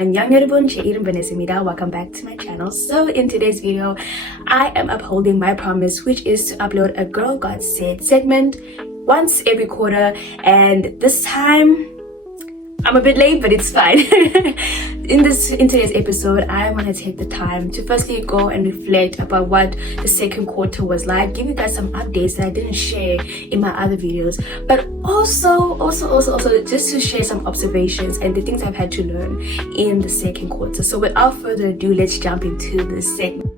Welcome back to my channel. So in today's video, I am upholding my promise, which is to upload a Girl God Said segment once every quarter, and this time I'm a bit late, but it's fine. In today's episode, I want to take the time to firstly go and reflect about what the second quarter was like, give you guys some updates that I didn't share in my other videos, but also just to share some observations and the things I've had to learn in the second quarter. So without further ado, let's jump into this segment.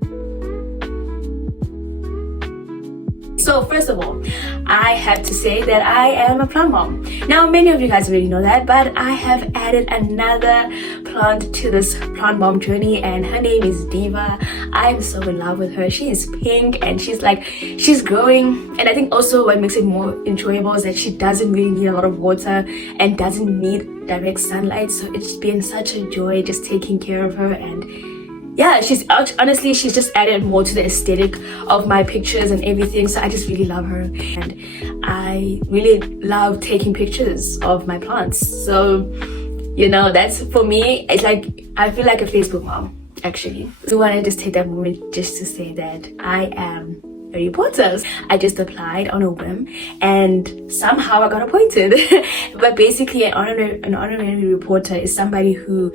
So first of all, I have to say that I am a plant mom. Now, many of you guys already know that, but I have added another plant to this plant mom journey, and her name is Diva. I'm so in love with her. She is pink and she's growing, and I think also what makes it more enjoyable is that she doesn't really need a lot of water and doesn't need direct sunlight. So it's been such a joy just taking care of her, and yeah, she's just added more to the aesthetic of my pictures and everything. So I just really love her, and I really love taking pictures of my plants. So, you know, that's, for me, it's like I feel like a Facebook mom, actually. So I want to just take that moment just to say that I am a reporter. I just applied on a whim and somehow I got appointed. But basically, an honorary reporter is somebody who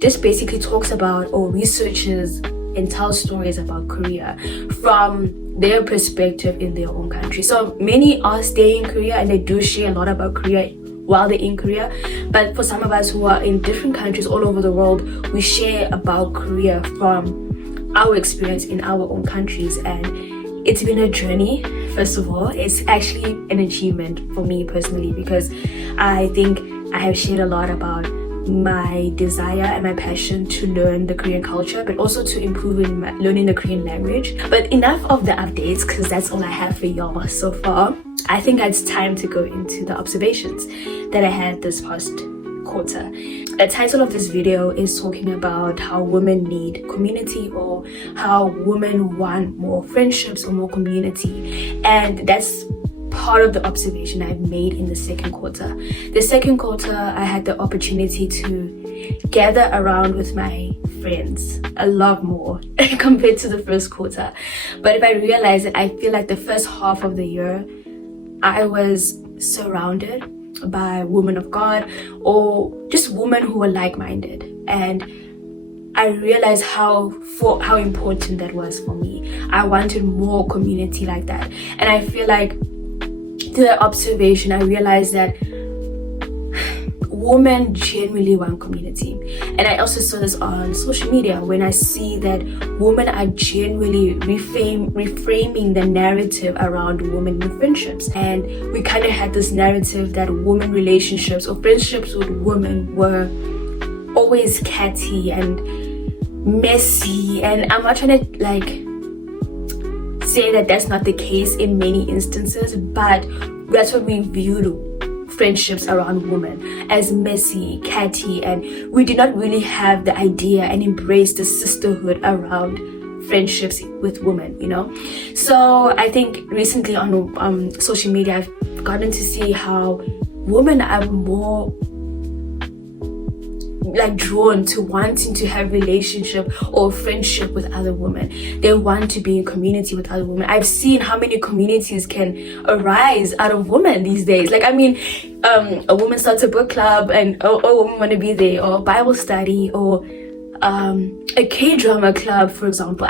just basically talks about or researches and tells stories about Korea from their perspective in their own country. So many are staying in Korea and they do share a lot about Korea while they're in Korea. But for some of us who are in different countries all over the world, we share about Korea from our experience in our own countries. And it's been a journey. First of all, it's actually an achievement for me personally, because I think I have shared a lot about my desire and my passion to learn the Korean culture, but also to improve in learning the Korean language. But enough of the updates, because that's all I have for y'all so far. I think it's time to go into the observations that I had this past quarter. The title of this video is talking about how women need community, or how women want more friendships or more community, and that's part of the observation I've made in the second quarter. The second quarter, I had the opportunity to gather around with my friends a lot more compared to the first quarter. But if I realize it, I feel like the first half of the year, I was surrounded by women of God, or just women who were like-minded. And I realized how important that was for me. I wanted more community like that. And I feel like the observation, I realized that women genuinely want community. And I also saw this on social media when I see that women are genuinely reframing the narrative around women in friendships. And we kind of had this narrative that women relationships or friendships with women were always catty and messy. And I'm not trying to say that that's not the case in many instances, but that's what we viewed friendships around women, as messy, catty, and we did not really have the idea and embrace the sisterhood around friendships with women, you know. So I think recently on social media, I've gotten to see how women are more drawn to wanting to have relationship or friendship with other women. They want to be in community with other women. I've seen how many communities can arise out of women these days. A woman starts a book club and a woman want to be there, or Bible study, or a K-drama club, for example.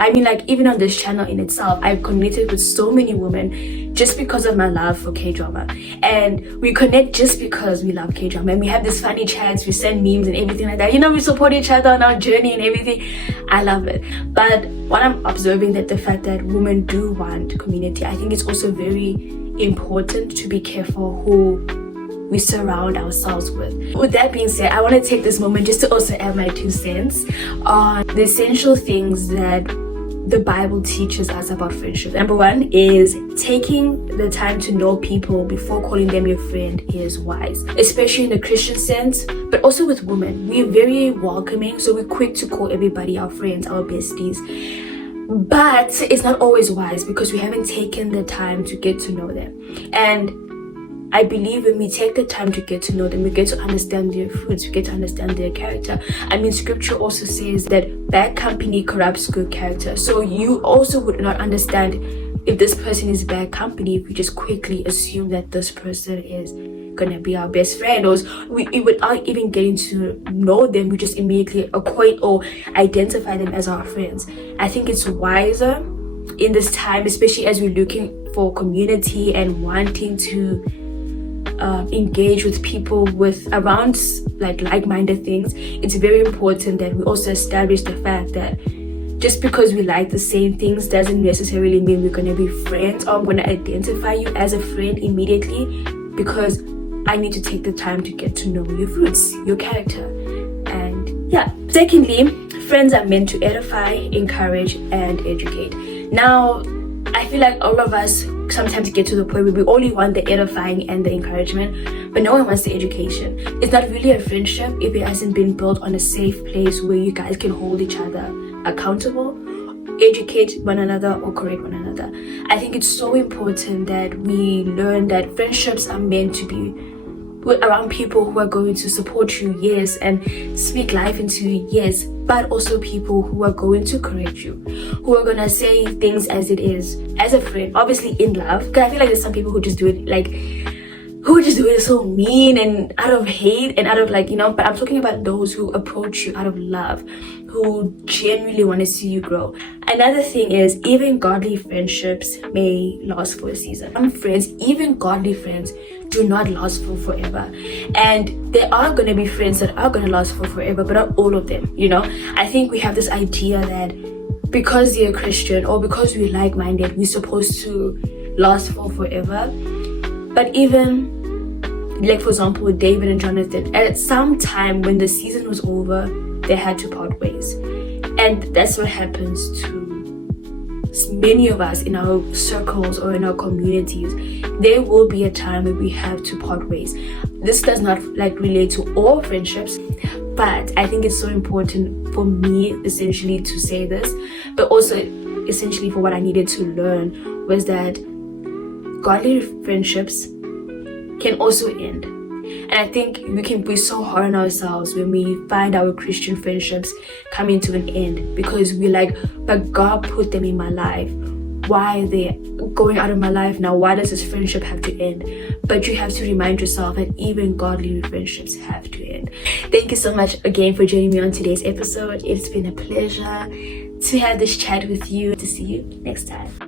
Even on this channel in itself, I've connected with so many women just because of my love for K-drama. And we connect just because we love K-drama, and we have this funny chats, we send memes and everything like that. You know, we support each other on our journey and everything. I love it. But what I'm observing, that the fact that women do want community, I think it's also very important to be careful who we surround ourselves with. With that being said, I want to take this moment just to also add my 2 cents on the essential things that the Bible teaches us about friendship. Number 1 is taking the time to know people before calling them your friend is wise, especially in the Christian sense, but also with women. We're very welcoming, so we're quick to call everybody our friends, our besties. But it's not always wise because we haven't taken the time to get to know them. And I believe when we take the time to get to know them, we get to understand their fruits, we get to understand their character. I mean, scripture also says that bad company corrupts good character. So you also would not understand if this person is bad company if we just quickly assume that this person is gonna be our best friend, or without even getting to know them, we just immediately equate or identify them as our friends. I think it's wiser in this time, especially as we're looking for community and wanting to engage with people with around like-minded things. It's very important that we also establish the fact that just because we like the same things doesn't necessarily mean we're going to be friends, or I'm going to identify you as a friend immediately, because I need to take the time to get to know your fruits, your character. And yeah, secondly, friends are meant to edify, encourage, and educate. Now, I feel like all of us sometimes get to the point where we only want the edifying and the encouragement, but no one wants the education. It's not really a friendship if it hasn't been built on a safe place where you guys can hold each other accountable, educate one another, or correct one another. I think it's so important that we learn that friendships are meant to be around people who are going to support you, yes, and speak life into you, yes, but also people who are going to correct you, who are gonna say things as it is, as a friend, obviously in love. Because I feel like there's some people who just do it so mean and out of hate and out of but I'm talking about those who approach you out of love, who genuinely want to see you grow. Another thing is, even godly friendships may last for a season. Some friends, even godly friends, do not last for forever, and there are going to be friends that are going to last for forever, but not all of them. I think we have this idea that because you're a Christian or because we're like-minded, we're supposed to last for forever. But even for example, David and Jonathan, at some time when the season was over, they had to part ways. And that's what happens to many of us in our circles or in our communities. There will be a time where we have to part ways. This does not relate to all friendships, but I think it's so important for me essentially to say this, but also essentially for what I needed to learn was that godly friendships can also end. And I think we can be so hard on ourselves when we find our Christian friendships coming to an end, because we're like, but God put them in my life. Why are they going out of my life now? Why does this friendship have to end? But you have to remind yourself that even godly friendships have to end. Thank you so much again for joining me on today's episode. It's been a pleasure to have this chat with you. To see you next time.